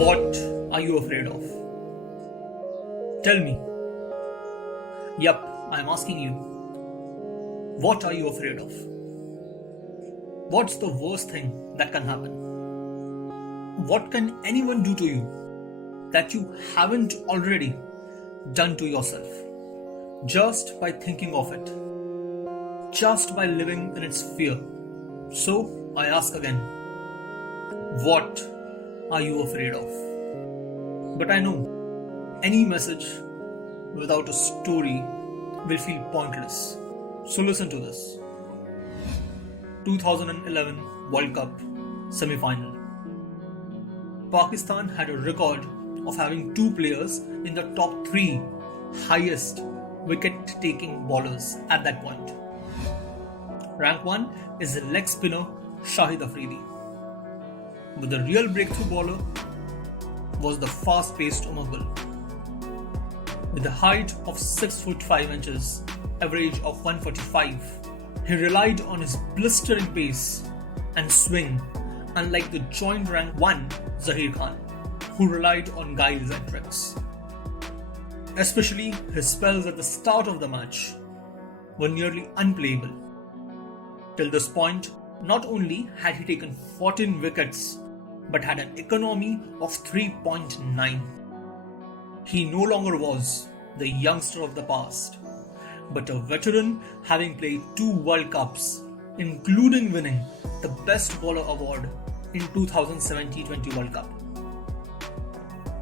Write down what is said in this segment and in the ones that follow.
What are you afraid of? Tell me. Yup, I'm asking you. What are you afraid of? What's the worst thing that can happen? What can anyone do to you that you haven't already done to yourself? Just by thinking of it. Just by living in its fear. So, I ask again. What are you afraid of? But I know any message without a story will feel pointless. So listen to this. 2011 World Cup semi-final. Pakistan had a record of having two players in the top 3 highest wicket-taking bowlers at that point. Rank 1 is the leg spinner Shahid Afridi. But the real breakthrough bowler was the fast-paced Umar. With a height of 6 foot 5 inches, average of 145, he relied on his blistering pace and swing, unlike the joint rank 1 Zaheer Khan, who relied on guiles and tricks. Especially his spells at the start of the match were nearly unplayable. Till this point, not only had he taken 14 wickets, but had an economy of 3.9. He no longer was the youngster of the past, but a veteran having played 2 World Cups, including winning the Best Bowler Award in 2017 T20 World Cup.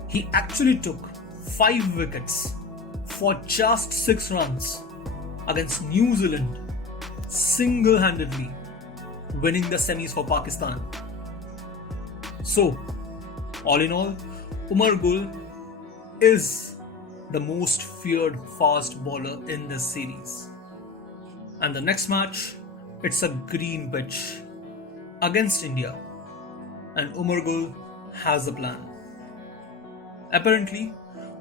He actually took 5 wickets for just 6 runs against New Zealand, single-handedly winning the semis for Pakistan. So, all in all, Umar is the most feared fast bowler in this series. And the next match, it's a green pitch against India. And Umar has a plan. Apparently,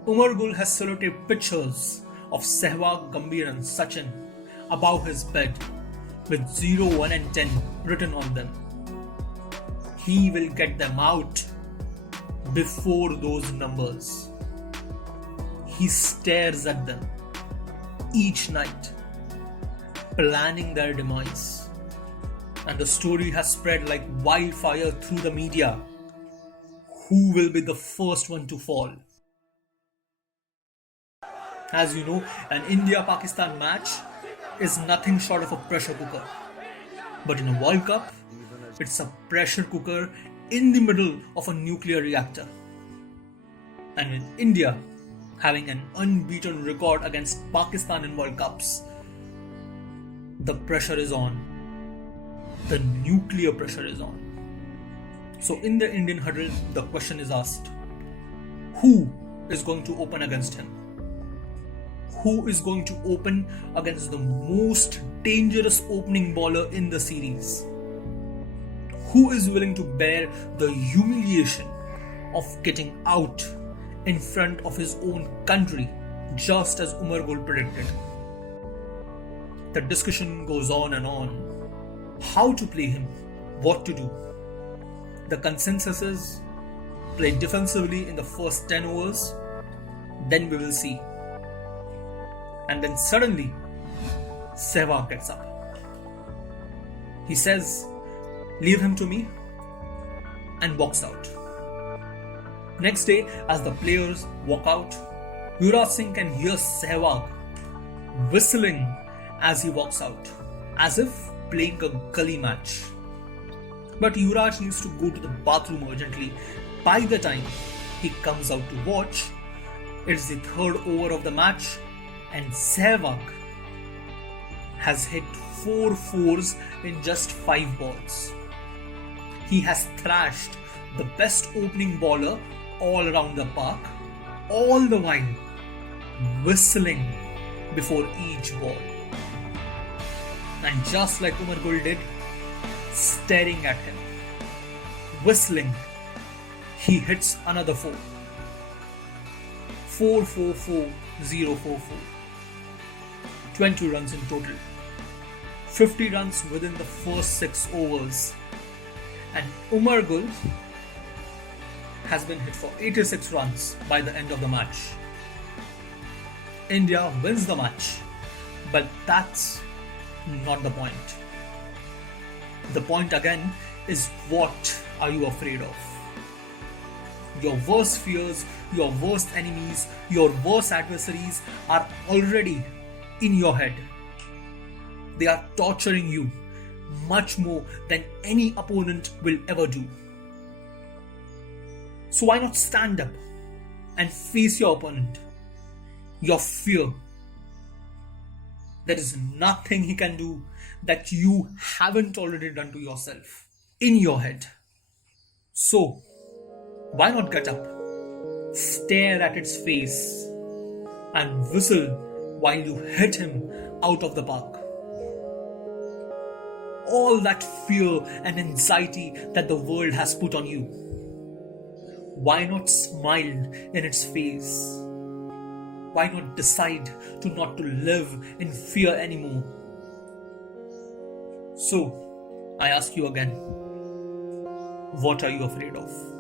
Umar has sellotaped pictures of Sehwag, Gambhir and Sachin above his bed with 0, 1 and 10 written on them. He will get them out before those numbers. He stares at them each night, planning their demise. And the story has spread like wildfire through the media. Who will be the first one to fall? As you know, an India-Pakistan match is nothing short of a pressure cooker. But in a World Cup, it's a pressure cooker in the middle of a nuclear reactor. And with India having an unbeaten record against Pakistan in World Cups, the pressure is on. The nuclear pressure is on. So in the Indian huddle, the question is asked, who is going to open against him? Who is going to open against the most dangerous opening bowler in the series? Who is willing to bear the humiliation of getting out in front of his own country, just as Umar predicted? The discussion goes on and on. How to play him, what to do. The consensus is play defensively in the first 10 overs, then we will see. And then suddenly, Sehwag gets up. He says, leave him to me, and walks out. Next day, as the players walk out, Yuvraj Singh can hear Sehwag whistling as he walks out, as if playing a gully match. But Yuvraj needs to go to the bathroom urgently. By the time he comes out to watch, it's the 3rd over of the match, and Sehwag has hit 4 fours in just 5 balls. He has thrashed the best opening bowler all around the park, all the while whistling before each ball. And just like Umar did, staring at him, whistling, he hits another 4. 4-4-4-0-4-4. 20 runs in total. 50 runs within the first 6 overs. And Umar has been hit for 86 runs by the end of the match. India wins the match, but that's not the point. The point again is, what are you afraid of? Your worst fears, your worst enemies, your worst adversaries are already in your head. They are torturing you much more than any opponent will ever do. So why not stand up and face your opponent, your fear? There is nothing he can do that you haven't already done to yourself in your head. So why not get up, stare at its face, and whistle while you hit him out of the park? All that fear and anxiety that the world has put on you, why not smile in its face? Why not decide to not to live in fear anymore? So, I ask you again, what are you afraid of?